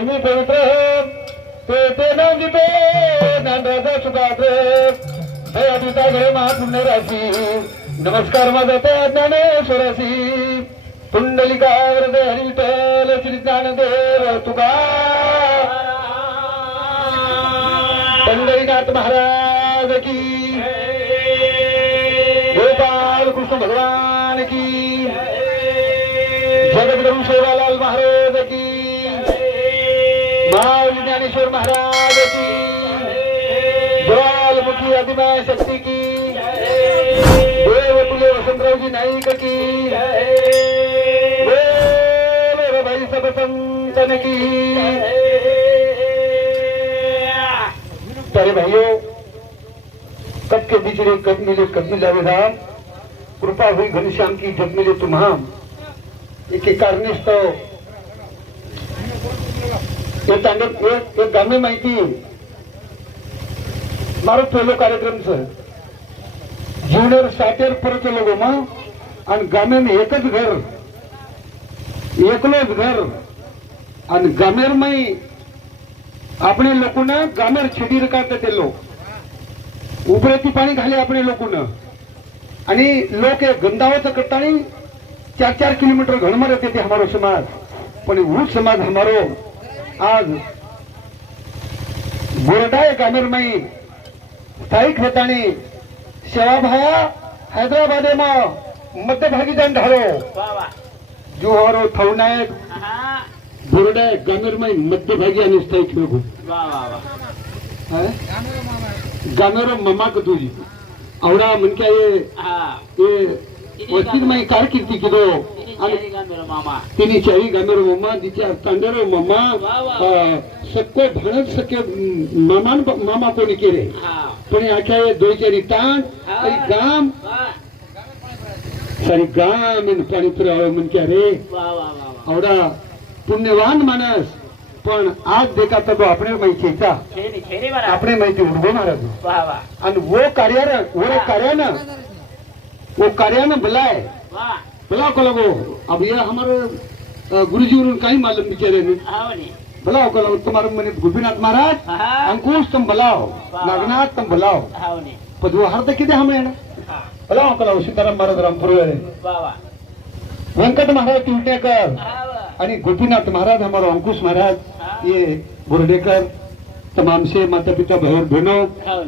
भूमी पवित्र ते नाव घेतो ज्ञानराजा सुधात्र दयादिता घरे महापुण्य राशी नमस्कार माझा त्या ज्ञानेश्वराशी पुंडलिका हृदय हरिविठ्ठल श्री ज्ञानदेव तुका पंढरीनाथ महाराज की गोपाल कृष्ण भगवान की जगद्गुरु सेवालाल महाराज की माऊली ज्ञानेश्वर महाराज की ज्वालमुखी आदिमाय शक्ती की देवतुल्य वसंतरावजी नाईक की बोल भाई सब संतन की। प्यारे भाइयों, कब के बिछड़े कब मिले कब मिला विधान, कृपा हुई घनश्याम की जब मिले तुम्हाम। एक कारणास्तव एक गामे माहिती मारो पहिलो कार्यक्रम जीवनेर सातेर परत लोगो मग आणि गामे में एकच घर एकलोच घर आणि गामेर माई આપણે લોકોને ગામેર છેડી રકાતે તે લોક ઉભરેથી પાણી ખાલે આપણે લોકોને અને લોક એ ગંદાવત કરતાની 4-4 કિલોમીટર ઘણમાં રહેते थे हमारो समाज पण वो समाज हमारो आज बोरडाय गामेर माई स्थायिक होतानी सेवा भाया हैदराबादे में मध्यभागी जान ढालो जोहरो थवनायक बोरडा गामेर माई मध्यभागी आणि स्थायिक लोक गामेरो ममा कतुजी आवडा म्हणक्या ये वस्तीत माई कारकिर्दी किदो तिनी चारी गामेरो मम्मा दिच्या तांडेरो मम्मा सक्को भणत सके मामा कोणी केले पण आख्या दोय चारी तांड आणि गाम सारी गाम इन पाणी पुरावं म्हणक्या रे आवडा पुण्यवान मानस पण आज देखा तो अपने माहितीचा अपने माहिती उडवणार आणि वो कार्यानं बुलाए को लगो। अब ये हमारे गुरुजी उन्होंने कहीं मालूम बेचारे ने बुलाओ को लगो तुम्हारे मने गोपीनाथ महाराज अंकुश तुम बुलाओ नागनाथ तुम बुलाओ पदवा हर तक किती हमें बुलाओ को लगो सीताराम महाराज रामपुर वेंकट महाराज तिवटेकर आणि गोपीनाथ महाराज हमारा अंकुश महाराज ये बोर्डेकर तमाम से माता पिता भाई बहनों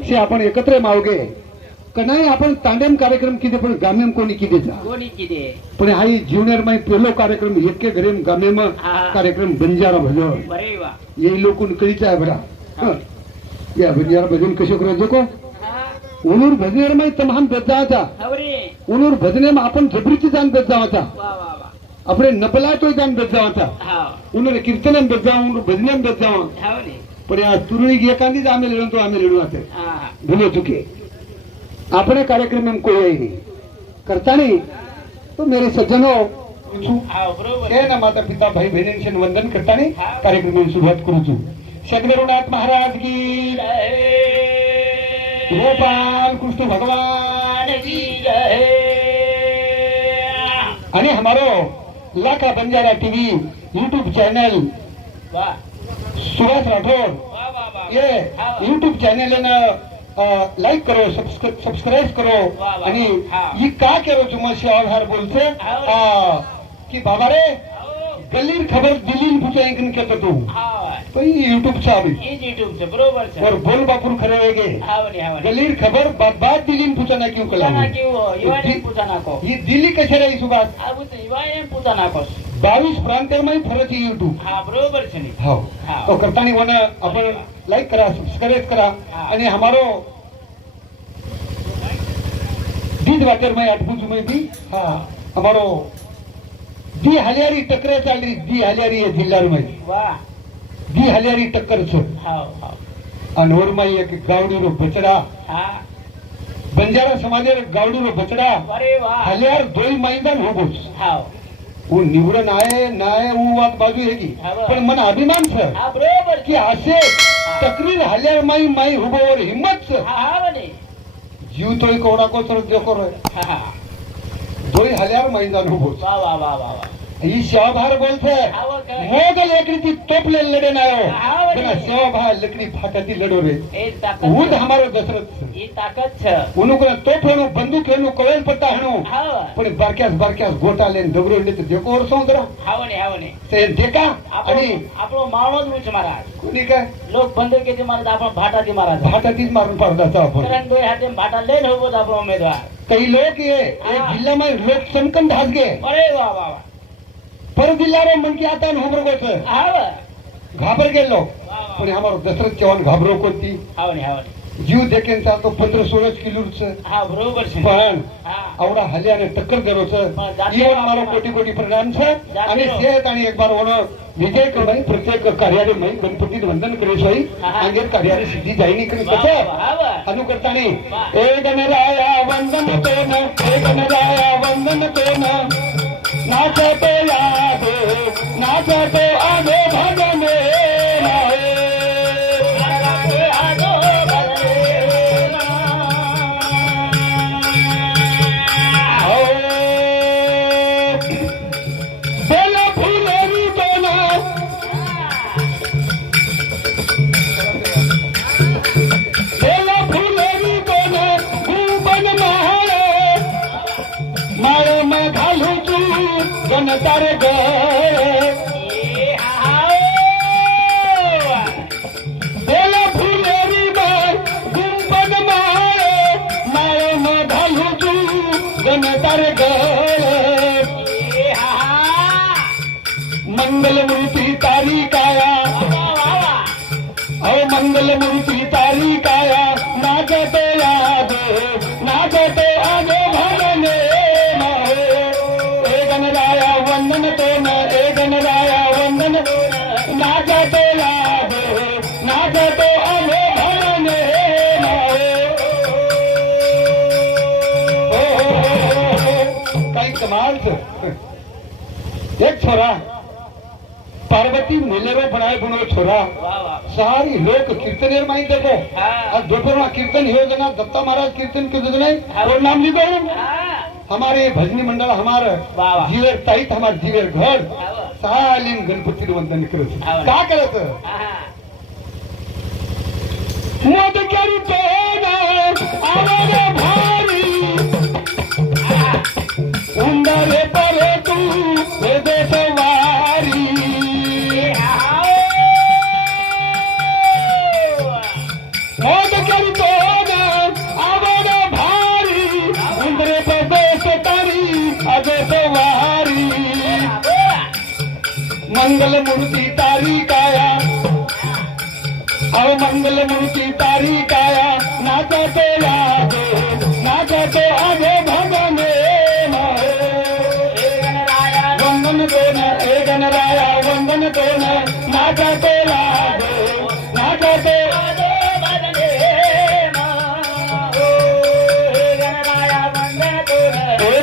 से अपन एकत्र मावगे कनाई आपण तांडेम कार्यक्रम किदे पण गामेम कोणी किदे जा पण हाई जीवनेर में पहिलो कार्यक्रम एके घरे गामेम कार्यक्रम बंजारा भजन ये लोकून कळीचा आहे बरा या बंजारा भजन कशे करो देखो उनूर भजनेर में तमाम बेजाता उनूर भजने में आपण जबरीची जान बेजाता अपने नपला तो जान बेजावा था उन्होंने कीर्तन बेजावा भजन बेजावा पर यहाँ तुरणी गे कांदी आमे लेनो तो आमे लेनो आते भूले चुके अपने कार्यक्रम में कोई ही नहीं करता नहीं तो मेरे सज्जनों ना माता पिता भाई बहन से वंदन करता नहीं कार्यक्रम में शुरुआत करू छु सद्गुरुनाथ महाराज की गोपाल कृष्ण भगवान की जय। आणि हमारो Lakha Banjara TV YouTube channel Subhash Rathore ये यूट्यूब चैनल है ना लाइक करो सब्सक्राइब करो आणि ये का करो तुम से आधार बोलते कि बाबा रे गल्लीर खबर दिल्ली पूछा इंकन कहते तो ये यूट्यूब चा भी यूट्यूब से बरोबर से और बोल बापुर खरे वेगे गल्लीर खबर बात दिल्ली पूछा ना क्यों कला क्यों पूछा ना को ये दिल्ली कशे रही सुबात अब तो युवा पूछा ना को 22 प्रांतर में फरक यूट्यूब हाँ बरोबर से नहीं हाँ तो करता नहीं वना अपन लाइक करा सब्सक्राइब करा आणि हमारो दीद वाटर में अटपूज में भी हाँ हमारो दी हलियारी टक्कर चल रही दी हलियारी है जिला में वाह दी हलियारी टक्कर छो हाँ अनोर में एक गावड़ी रो बचड़ा हाँ बंजारा समाजे गावड़ी रो बचड़ा अरे वाह हलियार दोई मैदान हो गोस हाँ वो निवडन आहे नाय वो बात बाजू है की पण मन अभिमान छ बरोबर की असे तकरीर हल्यार माई माई हुबोवर हिम्मत छ हाँ बने जीव तोय कोडा को तर देखो रे दोई हल्यार मैदान हुबो वाह वाह वाह वाह ही सेवाभार बोलते आव काय मोगल एकड़ी ती तोपले लड़े ना हाँ, हो वही। बना सेवाभार लकड़ी फाटती लड़ो रे એ તાકાત उद हमारो दशरथ એ તાકાત છે उनु को तोप हेनु बंदूक हेनु कोयल पत्ता हेनु આવ पण बारक्यास गोटा लेन डगरो ले तो देखो और सौंदरा આવને ते देखा આપણો आणि આપણો मावळो જ उच महाराज कोणी काय लोक बंदुकीची मारत आपण भाटाची मारायचा भाटातीच मारून पाडता आपण कारण दोय हाते भाटा लय होत आपला उमेदवार काही लोक ये एक जिल्हा में लोक संकन धास गे अरे वा वा वा पर जिल्हा रो मन की आता होबर गोच आव घाबर गेलो पण हमारो दशरथ चव्हाण घाबरो कोती आवने जीव देखेन तो 15-16 किलोच हा बरोबर છે पण हा आवडा हल्याने टक्कर देरो छ जीवन मारो कोटी प्रणाम छ आणि सेहत आणि एक बार होणं विजय करवाई प्रत्येक कार्यालय में गणपती वंदन करे सोई अंगे कार्यालय सिद्धी जाईनी करी कसं आव अनुकर्ताने ए गणराया वंदन तेन ए गणराया वंदन तेन नाचते यादो नाचते आदो भजने तारे ग बोला फुलेरी बाय गुंबद माळे माळे म घालू तू गण तारे ग मंगलमूर्ती तारी काया अहो मंगलमूर्ती तारी काया नाचते याद नाचते आगे भजने वंदन तो न ए गणराया वंदन नाचते याद नाचते आले भरने काही कमाल एक छोरा पार्वती मिलेरो बनाए गुणो छोरा सारी लोक कीर्तनेर माही देखो आज दोपहर में कीर्तन हो जना दत्ता महाराज कीर्तन के नहीं और नाम लिखो हमारे भजनी मंडल हमारे जीवर ताईत हमारे जीवर घर सालीन गणपती वंदन करत का करत मोद करी तोना आवाज भारी उंदरे परे तू हे देशवारी मोद करी तोना आवाज भारी उंदरे सवारी मंगल मूर्ति तारी काया अव मंगल मूर्ति तारी काया नाचते यादो नाचते आगे भगने वंदन तो न ए गणराया वंदन तो न नाचते यादो नाचते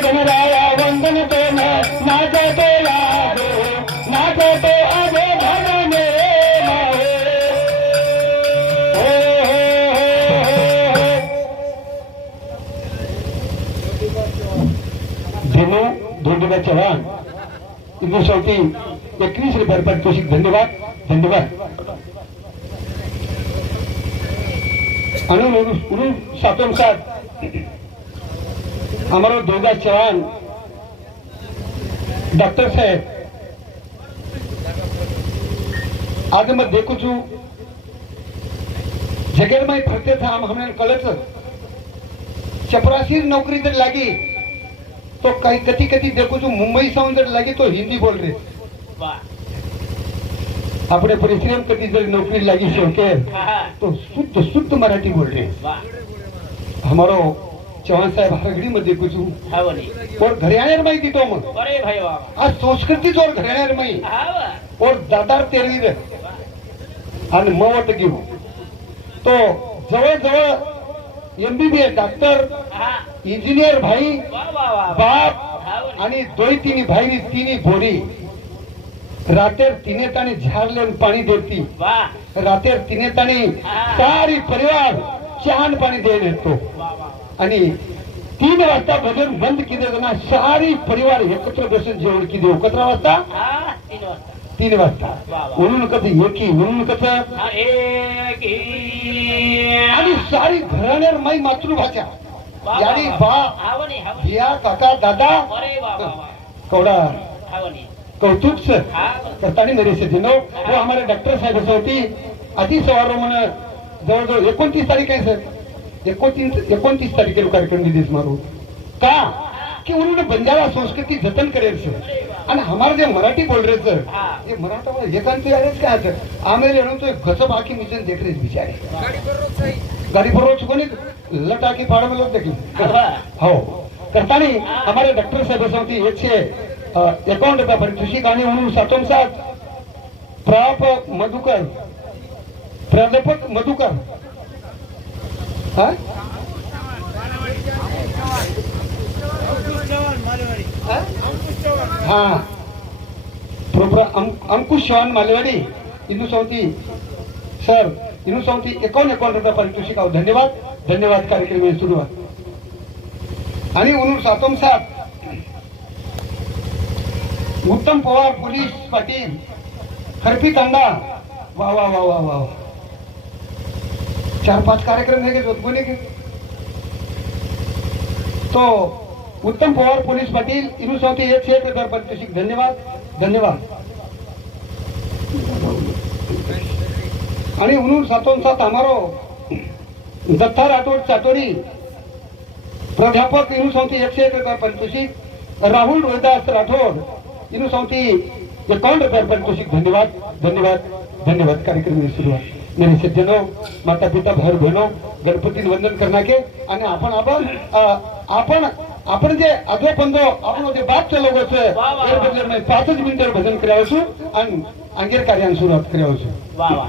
गणराया वंदन तो न नाचते यादो नाचते आगे भजने धीनो धोंडीबा चव्हाण इनको शेवटी 21 रुपये पारितोषिक धन्यवाद आणि सातोंसात हमारो देवदास चौहान डॉक्टर साहेब आज मैं देखू छू जगह में फरते था हमने कलच चपरासी नौकरी जर लगी तो कहीं कति कति देखू छू मुंबई से जर लगी तो हिंदी बोल रहे अपने परिश्रम कति जर नौकरी लगी शौके तो शुद्ध शुद्ध मराठी बोल रहे हमारो चौहान साहेब हरगडी मध्ये कुछ और घराण्यार माहिती तो मग अरे भाई आज संस्कृतीच और घराण्यार माही और दादार तेरवीर आणि मवट घेऊ तो जवळ जवळ MBBS डॉक्टर इंजिनियर भाई बाप आणि दोय तिनी भाई तिनी भोरी रातेर तिने ताणी झारलेन पाणी देती रातेर तिने ताणी सारी परिवार चहान पाणी देऊन येतो आणि 3 वाजता भजन बंद केले ना सारी परिवार एकत्र बसून जेवण किती 11 वाजता हा 3 वाजता 3 वाजता वा, वा. म्हणून कसं एकी म्हणून कसं हा, एक आणि सारी घराण्यावर माई मातृभाषा यारी बा हावणी हावणी या काका दादा अरे वा वा वा कवडा हावणी कौतुक सर हा करताना नरेश दिनो वो हमारे डॉक्टर साहेब होती अति सवार म्हणून जवळजवळ 29 तारीख आहे सर 29 तारीखेला कार्यक्रम दिस मारू का कि उन्होंने बंजारा संस्कृति जतन करेल सर आणि हमारे जे मराठी बोल रहे सर ये मराठा बोल एकांत यारेच काय सर आम्ही लेणून तो घस बाकी मिशन देख रहे बिचारे गाड़ी पर रोज कोणी लटा की फाड़ में लोग देखी हो करताना हमारे डॉक्टर साहेब होती 151 रुपया पर कृषि गाणी म्हणून 7 प्राप मधुकर प्राध्यापक मधुकर हा हा अंकुश चव्हाण मालेवाडी इंदू सौती सर इंदू सौती 51 रुपया पारितोषिक आहो धन्यवाद धन्यवाद कार्यक्रम सुरुवात आणि म्हणून 7 उत्तम पवार पोलीस पाटील हरपी तांडा वा वा वा वा वा 4-5 कार्यक्रम है कोणी तो उत्तम पवार पोलीस पाटील इनू सौती 101 रुपया पारितोषिक धन्यवाद धन्यवाद आणि म्हणून 7 हमारो दत्ता राठोड चाटोरी प्राध्यापक इनू सौती 101 रुपया पारितोषिक राहुल रोहिदास राठोड इनू सौती 51 रुपया पारितोषिक धन्यवाद धन्यवाद धन्यवाद कार्यक्रम सुरुवात मेरे सज्जनों माता पिता भाई बहनों गणपती वंदन करना के आणि आपण जे आजो पंधो आपण जे बापचे लोक बदल नाही 5 मिनिटं भजन करावं आणि अंगेर कार्यान सुरुवात करावं वा वा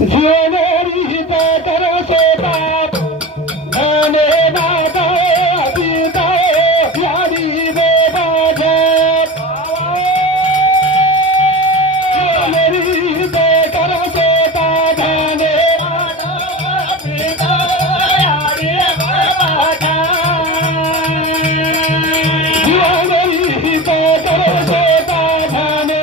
जीवनेरी हित करसो बाप धने नादा पिता यारी वे बाजा जीवनेरी हित करसो बाप धने नादा पिता यारी वे बाजा जीवनेरी हित करसो बाप धने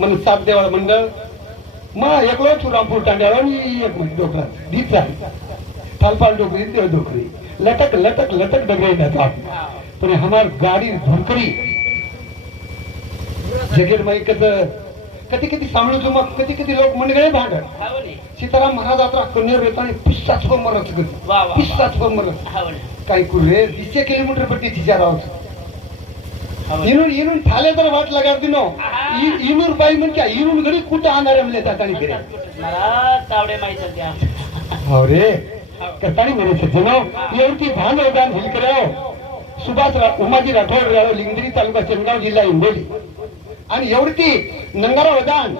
मन सात देवाळ मंडळ मग एकलो चुरामपूर टांड्यावर आणि एक डोकरा दीचा थालपाल डोकरी देव डोकरी लटक लटक लटक डगरे जाता पण हमार गाडी धुरकरी जगेर माई कधी कधी सांभळू मग कधी कधी लोक मंडळे भांड सीताराम महाराज आता कन्नेर येताना पिस्साच मरत पिस्साच मरत काही कुरे 20 किलोमीटर पट्टी तिच्या राहत इनून ठाले तर वाट लगावती नो इनूर बाई म्हणजे इनून घरी कुठं अंधारे म्हणले जातानी फिरे मला तावडे माहित त्या अरे कतानी मेरे सज्जनो एवढी भान उदान हिल कराओ सुभाष उमाजी राठोड राव लिंगदिरी तालुका चंदगाव जिल्हा हिंगोली आणि एवढी नंगारा वदान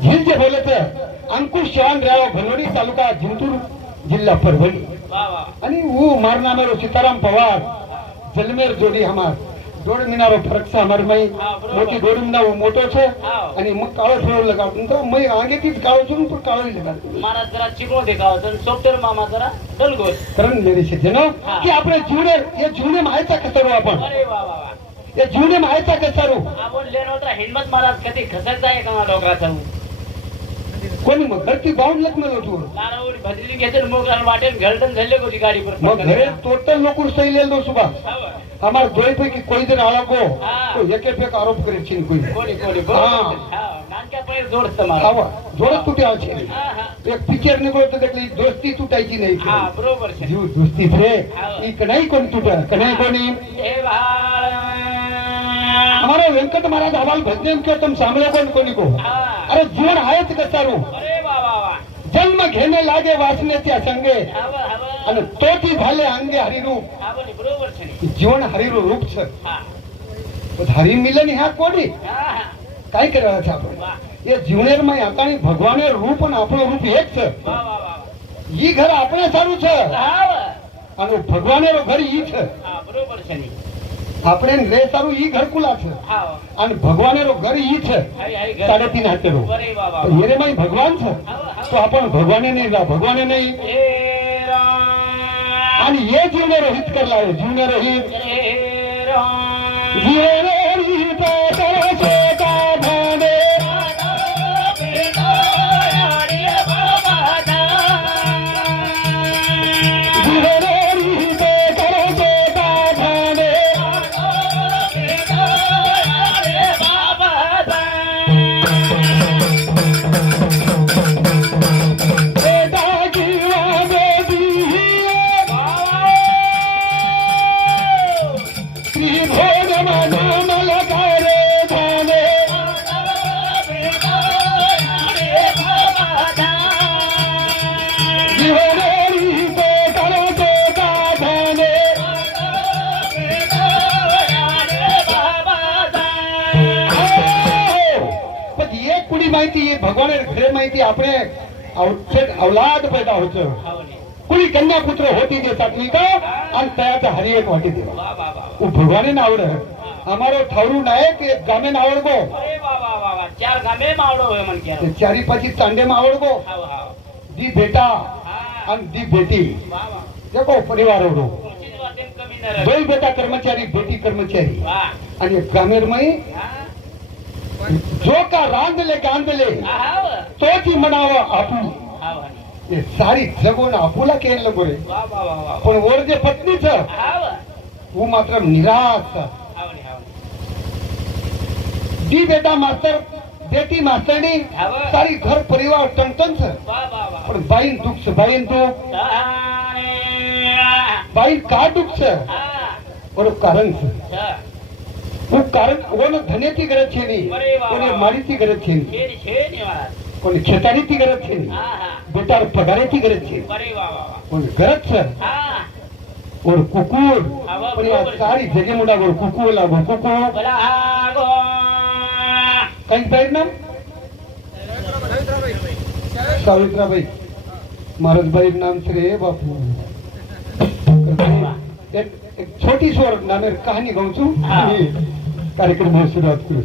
झील जे बोलत अंकुश चव्हाण राव भनोडी तालुका जिंतूर जिल्हा परभणी वा वा आणि वो मारना मेरो सीताराम पवार जलमेर जोड़ी हमार जोड़ मिनारो फरक से हमार मई मोटी जोड़ी मिना वो मोटो छे आणि मग काळो थोडो लगावतो तर मई आगे तीच काळो छून पण काळो लगावतो मारा जरा चिकनो देखाव तर सॉफ्टवेअर मामा जरा डलगोल कारण मेरे सज्जनो की आपले जुने ये जुने मायचा कसरो आपण अरे वा वा वा ये जुने मायचा कसरो आपण लेनो होता हिंमत महाराज कधी खसकता आहे का डोकराचा कोणी मग घरती बाउंड लग्न होतो नारावडी भजली घेते मोगरान वाटेन घरटन झाले कोची गाडी पर मग घरे टोटल लोक सही लो सुबह हमार दोई पैकी कोई दिन आला को तो एके पे आरोप करे छीन कोई कोणी कोणी हां नानक्या पैर जोडत मारा आवा जोडत तुटे आछे हां हां एक पिक्चर निघलो तर देखली दोस्ती तुटायची नाही हां बरोबर छे जीव दोस्ती रे ई कणाई कोण तुटा कणाई कोणी हे भाळ हमारा वेंकट महाराज हवाल भजन के तुम सांभळे कोण कोणी को अरे जीवन आहेच कसारू अरे वा वा वा जन्म घेणे लागे वासनेच्या संगे हवा हवा आणि तोटी झाले अंगे हरिरूप हवा बरोबर छे जीवन हरिरू रूप छ हां हरी मिलन ह्या कोणी हां हां काय करायचं છે આપણે એ જીવનેરમાં આતાની ભગવાને રૂપ અને આપણું રૂપ એક છે વા વા વા ઈ ઘર આપણે સારું છે હાવ અને ભગવાનેરો ઘર ઈ છે હા બરોબર છે ની આપણે રે સારું ઈ ઘર કુલા છે હાવ અને ભગવાનેરો ઘર ઈ છે હાઈ હાઈ ઘર 3.5 હાથેરો અરે વા વા એરેમાં ભગવાન છે તો આપણ ભગવાને નહીં લા ભગવાને નહીં હે રામ અને એ જીવનેરો હિત કરલા હે જીવનેરો હિત હે રામ જીવનેરો હિત કરે છે કા ભાને माहिती भगवान घरे माहिती આપણે आउटसेट औलाद पैदा होतं कुणी कन्या पुत्र होती जे सातवी का आणि त्याचा हरी एक वाटी देवा वा वा वा उ भगवाने नावड અમારો ઠાવરું નાયક એક ગામે નાવડગો અરે વા વા વા વા ચાર ગામે માવડો હોય મન કે તે ચારી પછી તાંડે માવડગો હાવ હાવ દી બેટા હા અને દી બેટી વા વા देखो परिवार होतो ઊંચી વાત એમ કમી ન રહે दोन बेटा कर्मचारी बेटी कर्मचारी વાહ आणि एक गामेरमय હા जो का रांधले गांधले હાવ तो ती म्हणावं आपू હાવ हे सारी जगून आपूला केलं लगो रे वा वा वा वा पण वर जे पत्नीच હાવ वो मात्र निराश હાવ ને હાવ दी बेटा मास्तर बेटी मास्तरनी हाव सारी घर परिवार टणटण छ वा वा वा पण बाईन दुःख छ बाईन दुःख बाई का दुःख छ હા और कारण छ હા वो कारण कोण धनेची गरज છે ની અરે વાહ, કોને વાહ. મારીથી ગરજ છે ની છે છે ને મહારાજ કોને ખેતારીથી ગરજ છે ની હા હા બેટા પગારેથી ગરજ છે અરે વા વા વા કોને ગરજ છે હા और कुकुर हाव, पण या बरोबर. सारी जगे मुडा वर कुकुर लागो कुकुर ભલા ગો काही बाई नाम सावित्राबाई महाराजबाई नाम से रे बापू एक छोटी स्वर नामे कहानी गाऊं छू हा. कार्यक्रम सुरुवात करू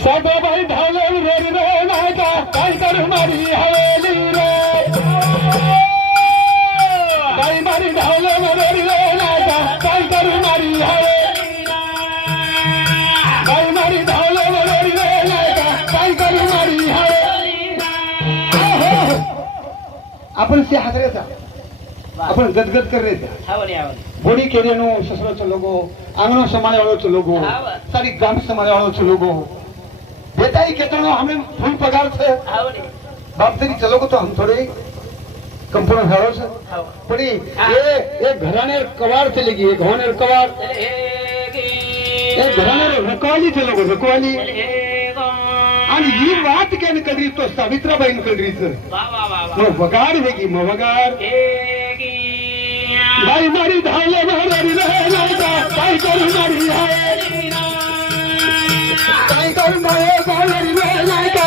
साधाबाई धावले रे रे नाही का काय करू मारी हवेली रे बाई मारी धावले रे रे नाही का काय करू मारी हवेली बाई मारी धावले रे रे नाही का काय करू मारी हवेली आपण ते हादरेचा आपण गदगद कर रे હાવ ને હાવ ને બોડી કેરીનો સસરો છે લોકો આંગણો સમાય વાળો છે લોકો હા. સારી ગામ સમાય વાળો છે લોકો બેટાઈ કેતનો હમે ફૂલ પગાર છે હાવ ને બાપ તરી ચલો તો હમ થોડે કંપનો હારો છે હાવ પડી એ ઘરાને કવાર ચલી ગઈ ઘોને કવાર હે हे घराण्याला रखवालीचे लोक रखवाली आणि ही वाट केन कधी तो सावित्राबाईन कधीच वा वा वा वा मग वगार हे की मग वगार बाई मारी धावले मारी काय करू मारी काय करू मारी नाही का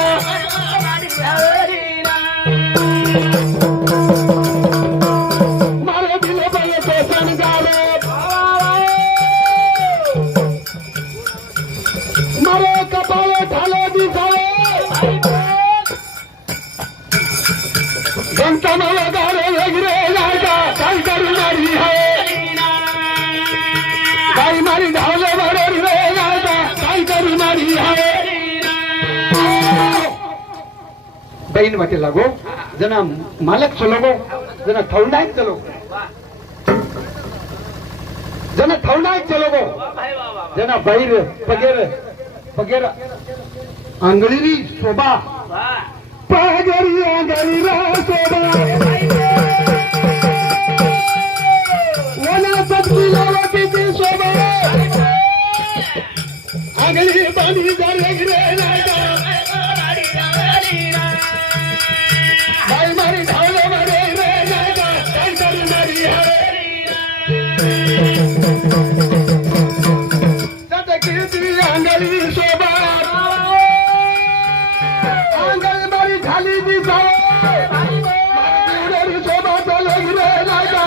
मारे दिले बाई तो संगाले मारे कपाळे ढाले दिसावे गमता मला गारे वगैरे नाही का काय करू मारी बाई मारी धावले मारी नाही का काय करू मारी बहीण वाटे लागो जना मालक चलोगो जना थौंडायक चलो जना थौंडायक चलोगो जना बाहेर पगेर आंगळीरी शोभा पगेरी आंगळी शोभा वना सबकी लावती ती शोभा आंगळी बांधी जागी रे नागा बाई मारी धावले मारे रे नागा काय करू मारी कीर्ती आंगळी शोभा आंगळी मारी झाली दिसावे शोभा चालू रे नागा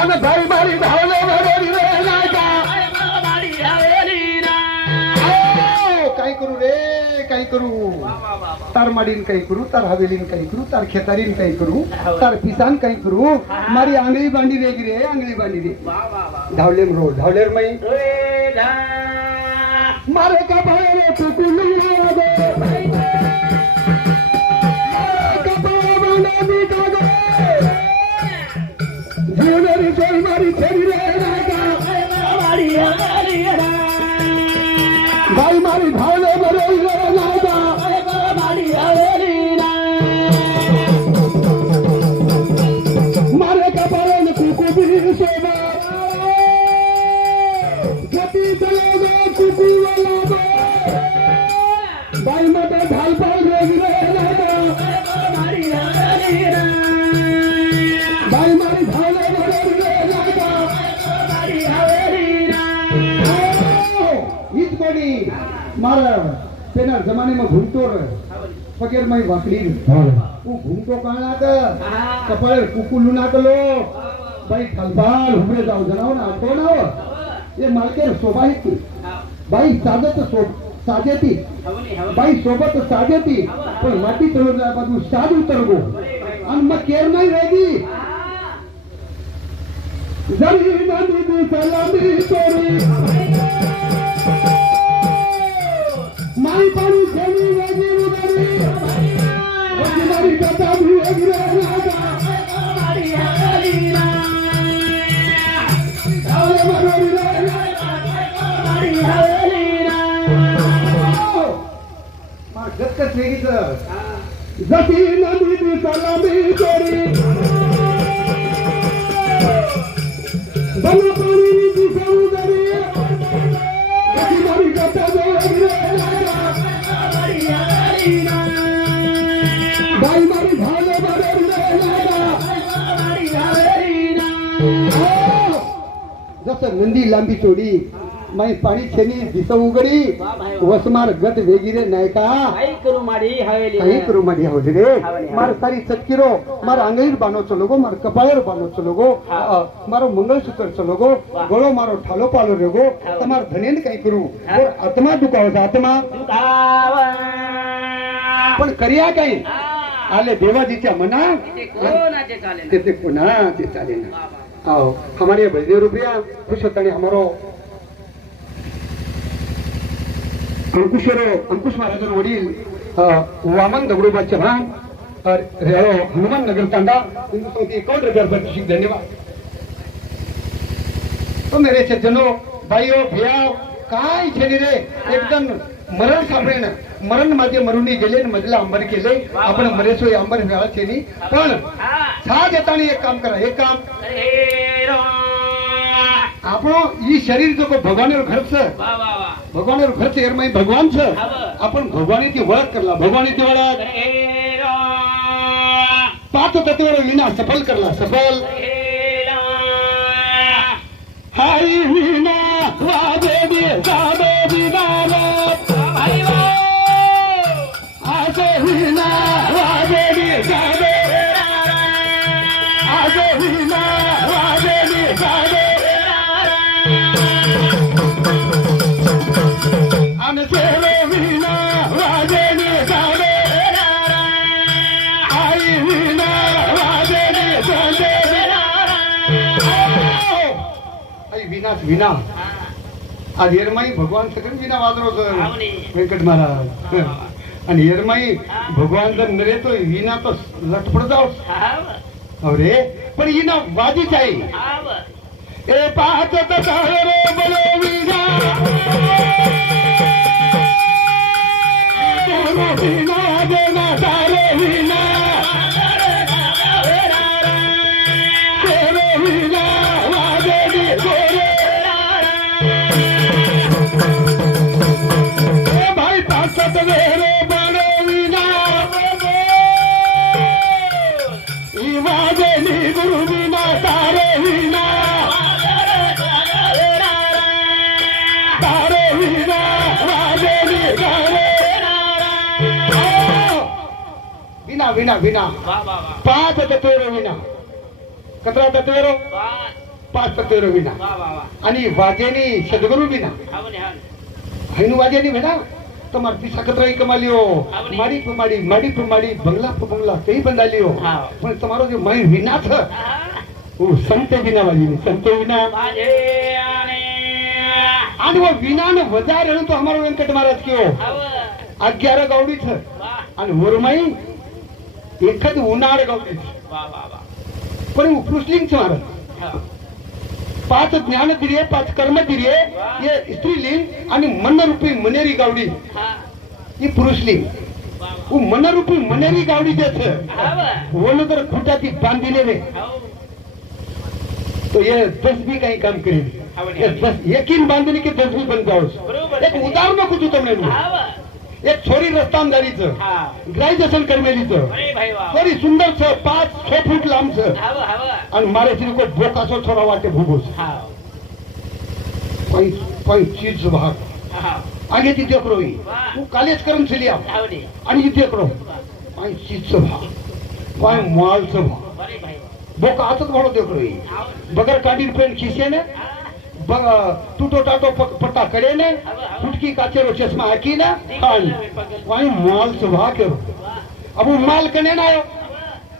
आणि बाई मारी धावले मारे रे नागा काय करू रे काय करू तार माडीन काही करू तार हवेलीन काही करू तार खेतारीन काही करू तार पिसान काही करू मारी आंगळी बांधी रे गिरे आंगळी बांधी रे धावलेम रोड धावलेर मई मारे का बाहेर टुकुली जीवनेरी चोरी मारी फेरी रे बाई मारी धावले मरे मारे कपाळाने कुकू बी शोभा गती चलो कुकू वाला बाई मध्ये ढाल पाल बाई मारी धावले हीच कोणी मारा तेना जमाने में घूमतो फकीर मई वाकडी वो घूमतो काना का कपाळ कुकुलू नाकलो बाई थलबाल उभे जाऊ जनाव ना तो ना ये मालकेर शोभा ही बाई साजत साजेती बाई सोबत साजेती पण माती चढून जाय बाजू साज उतरगो आणि मग केर नाही रेगी जरी नदी सलामी तोरी माई पाणी खेळी वेगी उगरी वजी मारी कथा भी वेगी राजा आवले मरोरी मार गतकच वेगीच जती नदी सलामी तोरी बना पाणी दिसा उगरी वजी मारी कथा भी वेगी बाई मारी झाले जसं नंदी लांबी चोडी माई पाणी छेनी दिस उघडी वसमार गत वेगिरे नाही का काही करू माडी हवली रे मार सारी चटकीरो मार आंगळीर बानो चलोगो मार कपाळेर बानो चलोगो मारो मंगलसूत्र चलोगो गोळो मारो ठालो पालो रेगो तमार धनेन काही करू और आत्मा दुखावता आत्मा पण करिया काही आले देवाजीच्या मना ते पुन्हा ते चाले ना आओ हमारे बलदेव रुपया खुश होता हमारो अंकुश महाराज वडील वामन दगडोबा चव्हाण और हनुमान नगर तांडा इनको 51 रुपया प्रतिष्ठित धन्यवाद। तो मेरे सज्जनों भाइयों भैया काय छेनी रे एकदम मरण सापडेन मरण मध्ये मरुनी गेले मधला अंबर केले आपण मरेसो अंबर वेळा छेनी पण साथ येताना एक काम करा एक काम આપણો ઈ શરીર તો કોઈ ભગવાનનું ઘર છે વાહ વાહ વાહ ભગવાનનું ઘર છે એમાં ભગવાન છે હા. આપણ ભગવાનથી વળક કરલા ભગવાનથી વળક હેરા પાત તત્વરો વિના સફળ કરલા સફળ હેરા હાઈ વિના વાદે દે સાબે વિના ભાઈ વાહ આસે વિના વાદે દે સાબે આસે વિના વાદે દે સાબે અને સેવે વિના વાદે દે સાબે આઈ વિના વાદે દે સાબે આઈ વિનાશ વિના આ હેરમાઈ ભગવાન સગન વિના વાદરો છે વેંકટ મહારાજ અને હેરમાઈ ભગવાન તો નરે તો વિના તો લટપડ જાવ અરે પણ એના વાજી થાય એ પાત તો તારે બોલો વિના બોલો વિના દેના તારે વિના તેરે વિના વાદે દે ગોરે એ ભાઈ પાત તો વેરે બોલો વિના ઈ વાદે ની ગુરુ વિના તારે વિના તારે વિના વાદે ની તારે વિના વિના વિના વાહ વાહ વાહ પાંચ તત્વેરો વિના કતરા તત્વેરો પાંચ તત્વેરો વિના વાહ વાહ વાહ અને વાજેની સદગુરુ વિના આવને હાલ હૈનું વાજેની વિના તમાર પીસા કતરાઈ કમાલ્યો માડી પમાડી બંગલા બંગલા કઈ બંધાલ્યો હા. પણ તમારો જે મય વિના છે હું સંતે વિના વાજીની સંતે વિના બાજે આને આનો વિના ને વધારે એનું તો અમારો વેંકટ મહારાજ કયો આવ 11 ગાવડી છે વાહ અને ઓરમાઈ એક જ ઉનાળ ગાવડી છે વાહ વાહ વાહ પણ હું પુરુષલિંગ છું મારે હા પાંચ જ્ઞાન દિરે પાંચ કર્મ દિરે એ સ્ત્રીલિંગ અને મનરૂપી મનેરી ગાવડી હા એ પુરુષલિંગ વાહ હું મનરૂપી મનેરી ગાવડી જે છે આવ ઓલું તો ખૂટાથી બાંધીને રે આવ તો એ 10 બી કઈ કામ કરી એ 10 એकीन બાંધીને કે 10 બી બન જાવ બરોબર એક ઉદાહરણ કું છું તમને એનું. આવ એક છોરી રસ્તામાં જારી છે હા ગ્રેજ્યુએશન કરેલી છે અરે ભાઈ વાહ છોરી સુંદર છે 5-6 ફૂટ લાંબ છે આવ આવ અને મારે શ્રી કોઈ બોકાસો છોરા વાટે ભૂગો છે હા કોઈ ચીજ ભાગ હા આગેથી દેખરો ઈ હું કાલે જ કરમ છે લ્યા આવડી અને ઈ દેખરો કોઈ ચીજ ભાગ કોઈ માલ છે ભાગ અરે ભાઈ બોકા હાથ વાળો દેખરો ઈ આવ બગર કાઢીને પેન ખીસે ને તૂટો ટાટો પટ્ટા કરે ને ફૂટકી કાચેરો ચશ્મા હાકી ને કોઈ માલ છે ભાગ अब वो माल कने ना आयो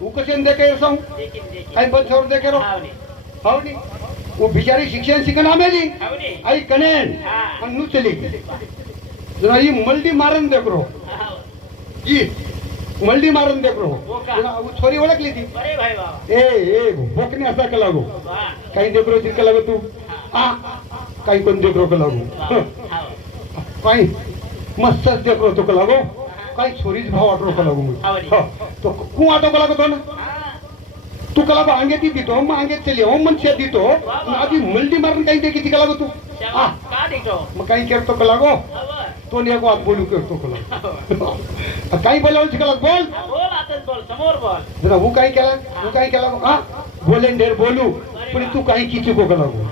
वो कसे देखे सौ દેખી દેખી आई बंद छोड़ देखे रो આવડી हावनी वो बिचारी शिक्षण शिकन आमेली આવડી आई कने हाँ. अन्नू चली जरा ये मल्टी मारन देख रो આવ जी मल्टी मारन देख रो वो का? जरा वो छोरी ओळख ली थी અરે ભાઈ વાહ ए भोकने असा का लागो વાહ काही देख रो जिरका लागो तू आ काही कोण देख रो का लागो આવ काही मस्त देख रो तो का लागो काही छोरीच भाव वाटरो का लागो आवडी. तो कु आटो का लागो तो ना હા तू कला अंगेती दितो मग अंगेत चली हो मन से दितो आधी मल्टी मारून काही दे किती कला तू શાવા કા દીધો मग काही करतो कला गो આવ तो ने को बोलू करतो कला काही बोलावं शिकला बोल બોલ આતન બોલ સમોર બોલ जरा वो काही केला हा बोलेन ढेर बोलू पण तू काही किची को कला गो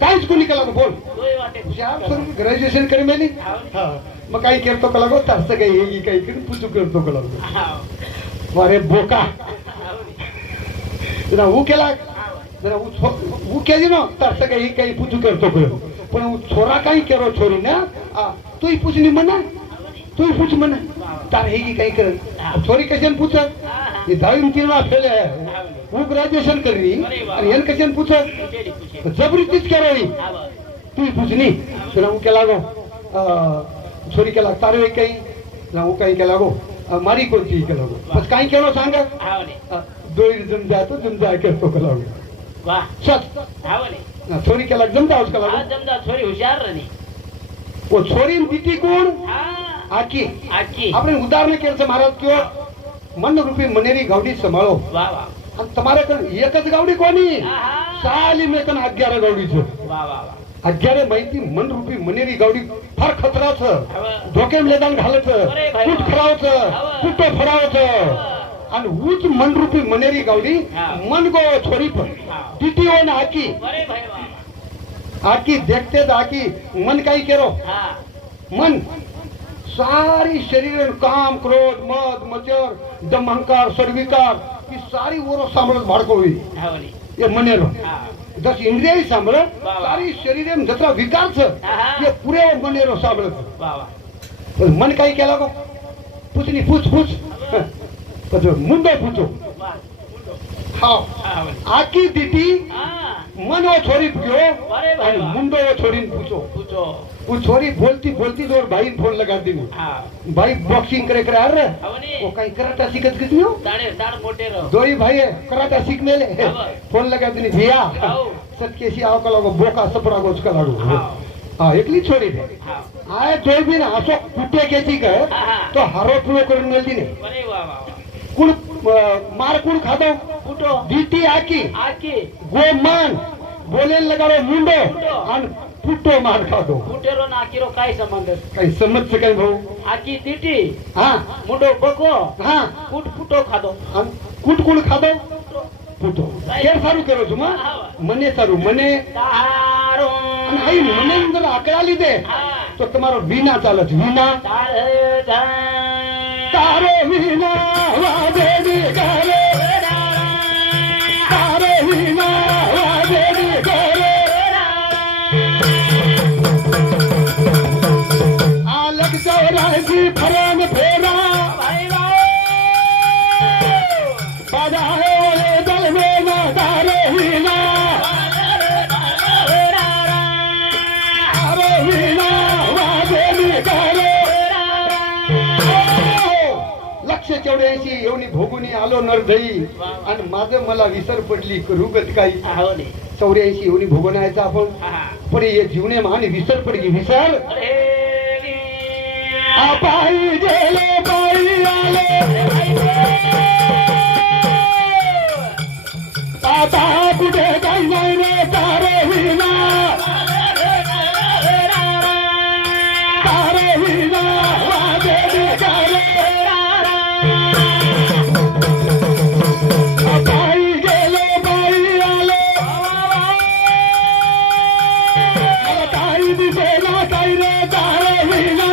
काहीच कोणी कला गो बोल કોઈ વાતે हुशार सर ग्रॅज्युएशन कर मेली हा मग काही करतो कला गो तसं काही हे काही करून पुचू करतो कला गो આવ अरे बोका આવડી जरा वो केला આવ जरा હું કેજી નો તરસે કે ઈ કઈ પૂછું કરતો ગયો પણ હું છોરા કઈ કેરો છોરી ને આ તુંય પૂછની મને તુંય પૂછ મને તાર હેગી કઈ કરે છોરી કશે પૂછે એ ધાવીને તીરવા ફેલે હું ગ્રેજ્યુએશન કરી અને એને કશે પૂછે પૂછેડી પૂછે જબરદસ્તી જ કરે ઈ આવ તુંય પૂછની જરા હું કે લાગો છોરી કે લાગ તારે કઈ જરા હું કઈ કે લાગો મારી કોઈ ચીજ કે લાગો બસ કઈ કેનો सांगा આવડી दोई जमजा तो जमजा करतो का लागो વાહ चल આવડી छोरी के लाग जमदा उसका આ लागो જમદા છોરી હુશાર રહી वो छोरी दीदी कोण હા आकी આકી આપણે ઉદાહરણ કે છે महाराज કયો મન રૂપી મનેરી ગાવડી સંભાળો વાહ વાહ અને તમારે કણ એક જ ગાવડી કોની આહા साली में पण 11 गावडीचं वा वा वा 11 माहिती मन रूपी मनेरी गावडी फार खतराचं हवं. धोके मैदान घालायचं अरे भाई. कुठ फरावचं हवं. कुठं फरावचं आणि ऊच मन रूपी मनेरी गावडी हा. मन गो छोरी पण हा. टीटी होन आकी अरे भाई वा आकी देखते आकी मन काही केरो हा मन सारी शरीर काम क्रोध मद मचर दम अहंकार सर्विकार ही सारी ओरो सांभळत भाडको हुई हवली ये मनेरो हा दस इंद्रिय सांभळत वा. सारी शरीर जत्रा विकारच हा. ये पुरे मनेरो सांभळत वा वा मन काही केला गो पुचनी पूछ पूछ પછી મુંડો પૂછો वा હા हवली આખી દીટી हा મનો છોરી ગયો अरे भाई અને वा મુંડો છોરીને પૂછો पूछो वो छोरी बोलती बोलती जोर भाई फोन लगा दी हा भाई बॉक्सिंग करे करे अरे हवनी वो कहीं कराटा सीखत कितनी हो दाणे दाण मोठे रहो दोई भाई है कराटा सीख मेले हाँ। फोन लगा दी भैया हाँ। सटकेसी आओ का लोगो बोका सपरा गोच का लागू हाँ। हाँ एकली छोरी है हा आए जोई भी ना आसो कुटे केसी का हाँ। तो हारो पुरो कर मिल दी ने अरे वा वा कुण मार कुण खादो फुटो दीटी आकी आकी गो मान बोले लगारो मुंडो मुंडो। आणि पुटो मार खादो फुटेरो ना आकीरो काय संबंध काही समज से काही भाऊ आकी तिटी हा मुंडो बको हा फुट फुटो खादो आणि कुठ कुण खादो पुटो केर सारू केरो છું માં મને સારું મને તારો અને આઈ મને અંદર આકડા લીધે હા તો તમારો વીના ચાલત વીના તારો વીના વાજેડી કરે તારો વીના વાજેડી કરે આ લગ ચોરાજી ફરન ફેરા બાજાએ ઓલે દલ મે ના તારો વીના તારો વીના વાજેડી કરે लक्ष 84 एवढी भोगुनी आलो नरधई आणि माझं मला विसर पडली रुगत काही 84 एवढी भोगवण्याचा आपण पण हे जीवने मान विसर पडली विसर पायी गेले पायी आले आता कुठे काही नाही रे तारे विना तारे विना वाजे बिचारे पायी गेले पायी आले मला काही दिसेना काही रे तारे विना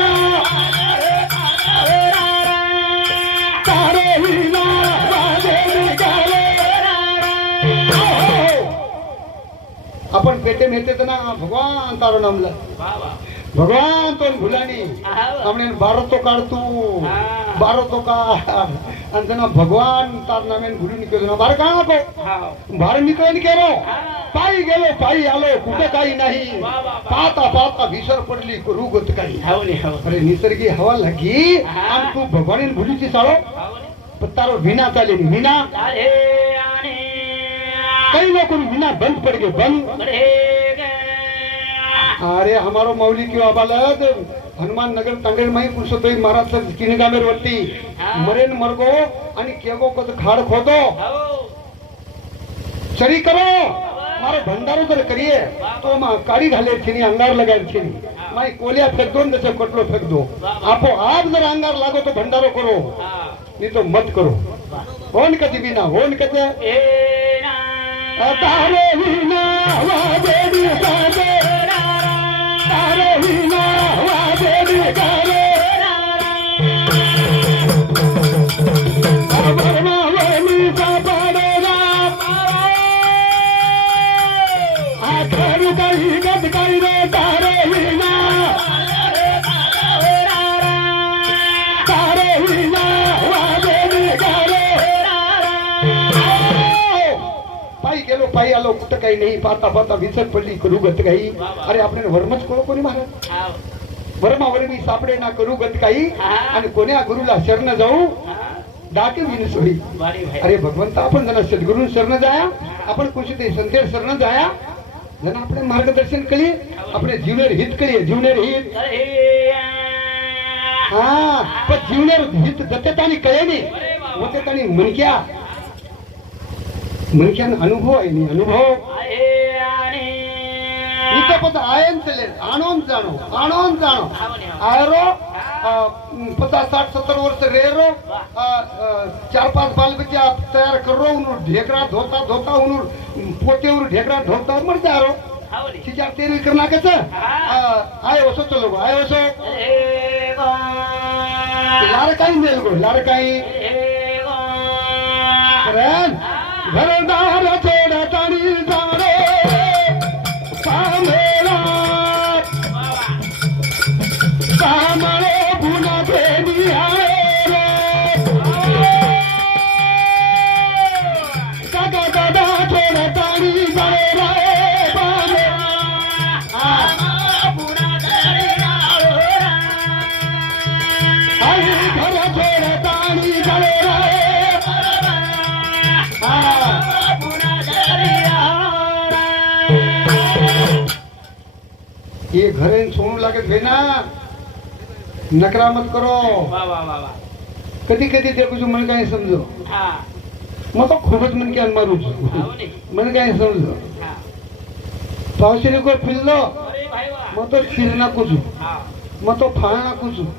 तारे विना वाजे बिचारे आपण पेटे मेटे तर ना भगवान तारो नामला भगवान तो भुलानी हमने बारो तो काढ तू बारो तो काढ आणि त्यांना भगवान तार नामे भुली निकलो ना बार का नको बाहेर निकळून गेलो पायी गेलो पायी आलो कुठे काही नाही पाहता पाहता विसर पडली रुगत काही अरे निसर्गी हवा लागी आणि तू भगवान भुलीची साळो पण तारो विना चाले विना कई लोगों विना बंद पड़ गए बंद अरे हमारो मौली क्यों अबालत हनुमान नगर तांगेड़ माई पुरुषोत्तम महाराज सर किनगामेर वरती मरेन मरगो आणि केगो कद खाड़ खोदो चरी करो मारो भंडारो जर करिए तो मा काड़ी घाले छीनी अंगार लगाए छीनी माई कोलिया फेंक दो जैसे कटलो फेंक दो आपो आप जर अंगार लागो तो भंडारो करो नहीं तो मत करो होन कति बिना होन कते तारे विना वाजे बिचारे तारे विना वाजे बिचारे भरमा वेली सा पड़ेगा आखर कहीं गद कहीं रे तारे विना तारे विना वाजे बिचारे पायी गेलो पायी आलो कुठं काही नाही पाहता पाहता विसर पडली करू गत काही अरे आपण वर्मच करो कोणी महाराज वर्मावर मी सापडे ना करू गत काही आणि कोण्या गुरुला शरण जाऊ डाके विन सोयी अरे भगवंत आपण जण सद्गुरू शरण जाया आपण कुछ ते संतेर शरण जाया जण आपले मार्गदर्शन कळी आपले जीवनेर हित कळी जीवनेर हित हा पण जीवनेर हित जतेतानी कळे नाही होते तानी मनक्या मनक्यान अनुभव आहे नी अनुभव पता आयन चले आनंद जानो आयरो 50-60-70 वर्ष रेरो 4-5 बाल बच्चा तैयार करो उन्होंने ढेकरा धोता उन्होंने पोते उन्होंने ढेकरा ढोता मर जा रो चीजा तेरी करना कैसे आए वसो चलो आए वसो लाड़काई मेल को लाड़काई घरदार छोड़ा तानी जाने पामेला पामले बुना प्रेमी आए रे काका दादा छोड़ा तानी जाने रे पामेला बुना प्रेमी आए घर छोड़ा तानी जाने रे ये घरे सोनू लागे भेना नकरा मत करो कधी कधी देखू છું મને કાઈ સમજો मैं तो खूब मन के मारू છું મને કાઈ સમજો पावशेरी को फिरलो मैं तो खीर नाखू છું मैं तो फाळ नाखू છું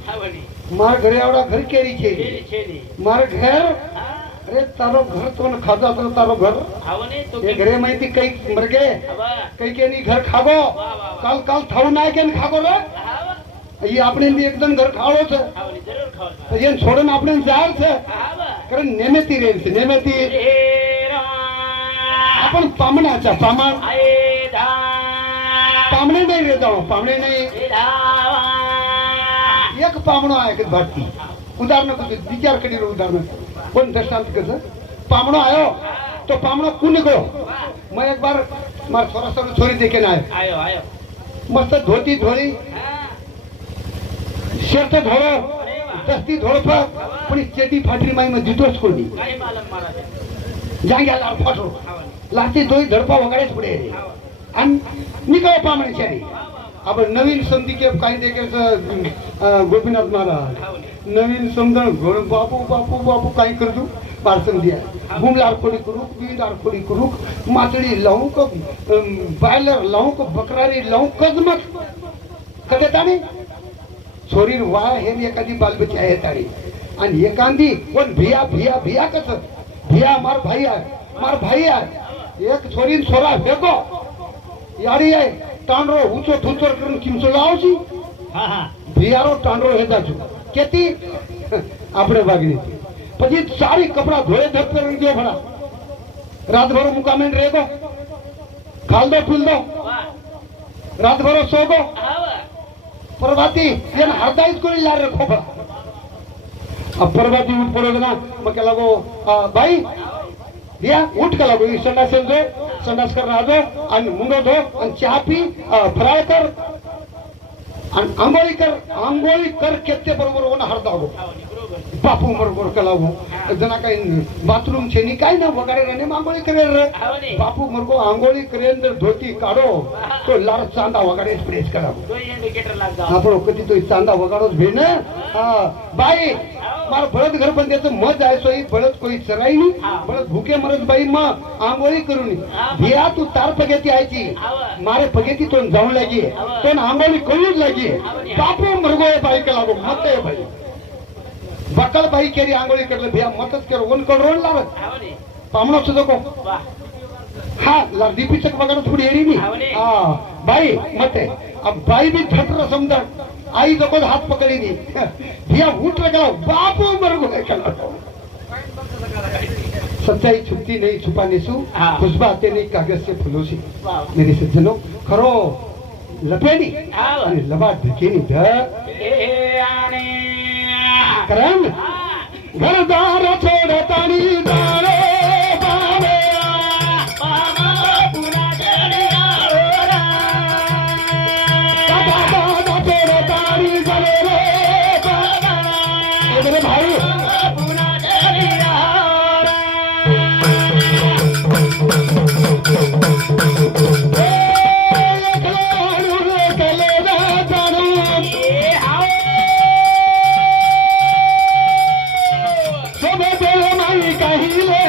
मार घरे आवड़ा घर केरी छे मार घर अरे तारो घर तो न खाजा तो तारो घर ये घरे माहिती कई मर गए कई के नहीं घर खागो काल काल थाऊ ना के खागो रे ये आपने भी एकदम घर खाओ छे तो ये छोड़न आपने जार छे कारण नेमेती रे छे नेमेती आपण पामणाचा पामण पामणे नहीं रे जाओ पामणे नहीं एक पामणो आहे के भारती उदाहरण कुछ विचार करी रो उदाहरण कोण दृष्टांत कसं पामणो आयो तो पामणो कुणी गो मैं एक बार मार छोरा सर छोरी देखे ना आयो मस्त धोती धोळी शर्ट धोळो दस्ती धोळो पण चेटी फाटली माई में दितोच कोणी जांग्या लार फाटो लाती दोई धडपा वगाडेच पुढे आणि निकाल पामणे छारी आपण नवीन संधी के काही देखे गोपीनाथ महाराज नवीन समजण घोड बापू बापू बापू काही करतो बार संधी गुमलार कोडी करू बीडार कोडी करू मातडी लावू को बायलर लावू को बकरारी लावू कजमत कदे ताणी छोरीर वा हे एखादी बालबच्ची आहे ताणी आणि एखादी कोण भिया भिया भिया कस भिया मार भाई आहे एक छोरीन छोरा फेको यारी आहे टांडरो ऊंचो थूचर करून किमचो लावची भियारो टांडरो हेदा छु केती આપણે વાગણી પછી સારી કપડા ધોળે ધપ કરી દો ભણા રાત ભર મુકામે રેગો ખાલ દો ફૂલ દો રાત ભર સોગો પરવાતી એન હરદાઈત કરી લા રખો ભણા अब परवाती उठ पड़ोगे ना मैं क्या लगो भाई दिया उठ के लगो संडास दो संडास कर रहा दो आणि मुंडो दो आणि चहा पी फ्राय कर आणि आंघोळी कर केते बरोबर होना हरदागो बापू बरोबर कलावो जना काही बाथरूम छे नी काय ना वगाडे रे आंघोळी करे रे बापू मरको आंघोळी करे अंदर धोती काढो तो लार चांदा वगाडे स्प्रेस करावो आपणो कधी तो चांदा वगाडोच भेन हां बाई मार बळद घर पण त्याचं मत आहे सोई बळद कोई चराई नी बळद भूके मरत बाई मा आंघोळी करून भिया तू तार पगेती आयची मारे पगेती तो जाऊन लागी तो आंघोळी करून लागी बापू मरगो बाई का लागो मत आहे बाई बकल बाई केरी आंघोळी करले भिया मतच कर ओन करोड लावत पामणो सुद्धा को हा ला दीपीचक वगैरे थोडी एडी नी हां बाई मते अब बाई भी छत्र समझ आई जको हाथ पकड़ी दी भिया उठ गया बापू मरगो कला सच्चाई छुपती नहीं छुपाने सु खुशबाते नहीं कागज से फुलोसी मेरे सज्जनों खरो लपेनी आणि लबाड ढकेनी ध करम घरदार छोड़तानी दारे बावे बाबा पुना जड़िया रोरा बाबा छोड़तानी चले रे बाबा मेरे भाई पुना जड़िया कहिले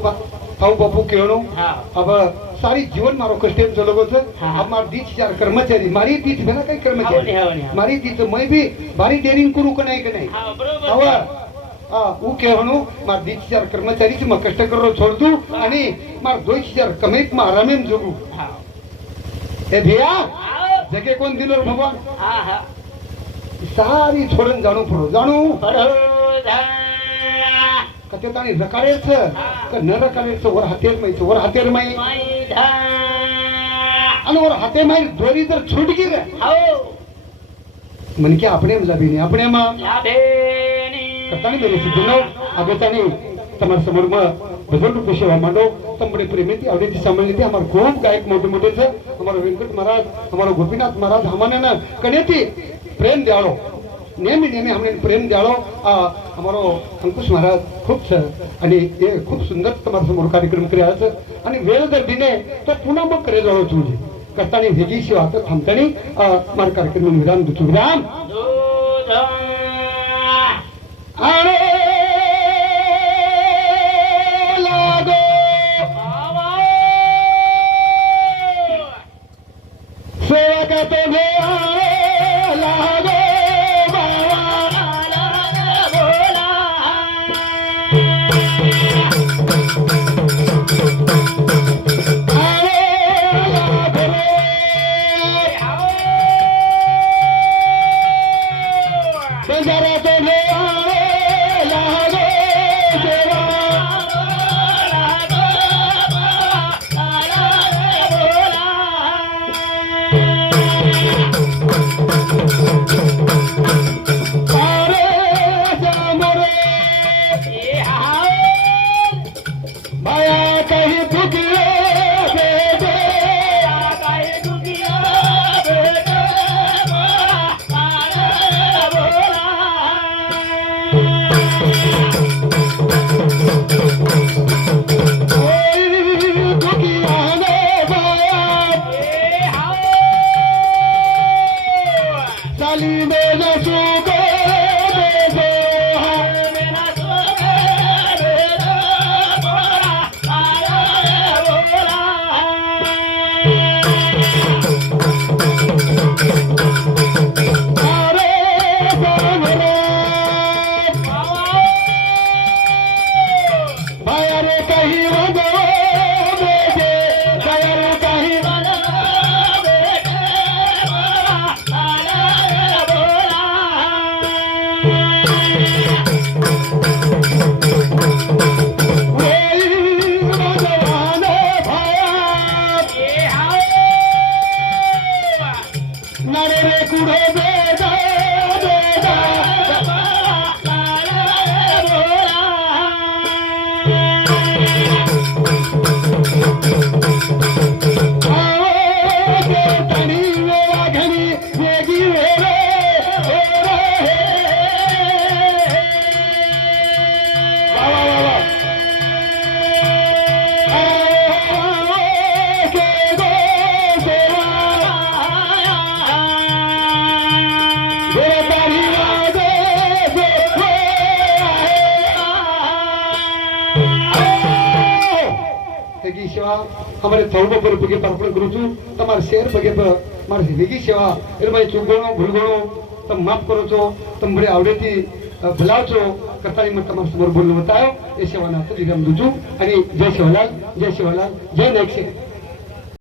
થાઉ બાપુ કહેવાનું હા હવે સારી જીવન મારો કષ્ટેમ ચલો છે હા. અમાર દીચ ચાર કર્મચારી મારી દીચ ભેના કઈ આવની, કર્મચારી આવની. મારી દીચ મય બી મારી ડેરિંગ કરું કે નહીં હા બરોબર હવે હું કહેવાનું માર દીચ ચાર કર્મચારી છે કષ્ટ કરો છોડતું અને માર દોઈ ચાર કમેકમાં આરામેમ જોગું હા એ ભૈયા આવો. જગે કોણ દિલો ભગવાન હા હા સારી છોડન જાણું પડો જાણું બરોધા કતે તાણી રકાડે છે કે ન રકાડે છે ઓર હાથેર માં છે ઓર હાથેર માં મૈધા અને ઓર હાથે માં દોરી દર છૂટકી રે આવો મને કે આપણે એમ લાવી ને આપણે એમાં લાભેની કતાની બેની સીધું આગતાની તમારા સમોરમાં ભજન રૂપે સેવા માંડો તમને પ્રેમેથી આવડેથી સાંભળી લીધી અમારા ખૂબ ગાયક મોટે મોટે છે અમારો વેંકટ મહારાજ અમારો ગોપીનાથ મહારાજ હમાને કનેથી પ્રેમ દ્યાળો નેમે નેમે અમને પ્રેમ દ્યાળો આ અમારો અંકુશ મહારાજ ખૂબ છે અને એ ખૂબ સુંદર તમારા સમોર કાર્યક્રમ કર્યા છે અને વેળ દર્દીને તો પુનઃ કરે જાળો છું કરતાની ભેગી સેવા તો થામતાની મારા કાર્યક્રમનું વિરામ દઉં છું વિરામ દૂધા આરે લાગો સેવા કા તો લાગો જરા તો લાગો ભાયા કહી ભૂખ્યો બેઠો ચાલી મેં શું અમારે ચૌદ પર પગે અર્પણ કરું છું તમારા શેર પગે મારી ભેગી સેવા એટલે મારી ચૂકગણો ભૂલગણો તમે માફ કરો છો તમે મને આવડેથી ભલાવ છો કરતાની મને તમારા સમોર બોલનો બતાવ્યો એ સેવાના હાથ વિરામ દઉં છું અને જય સેવાલાલ જય નાયક સિંહ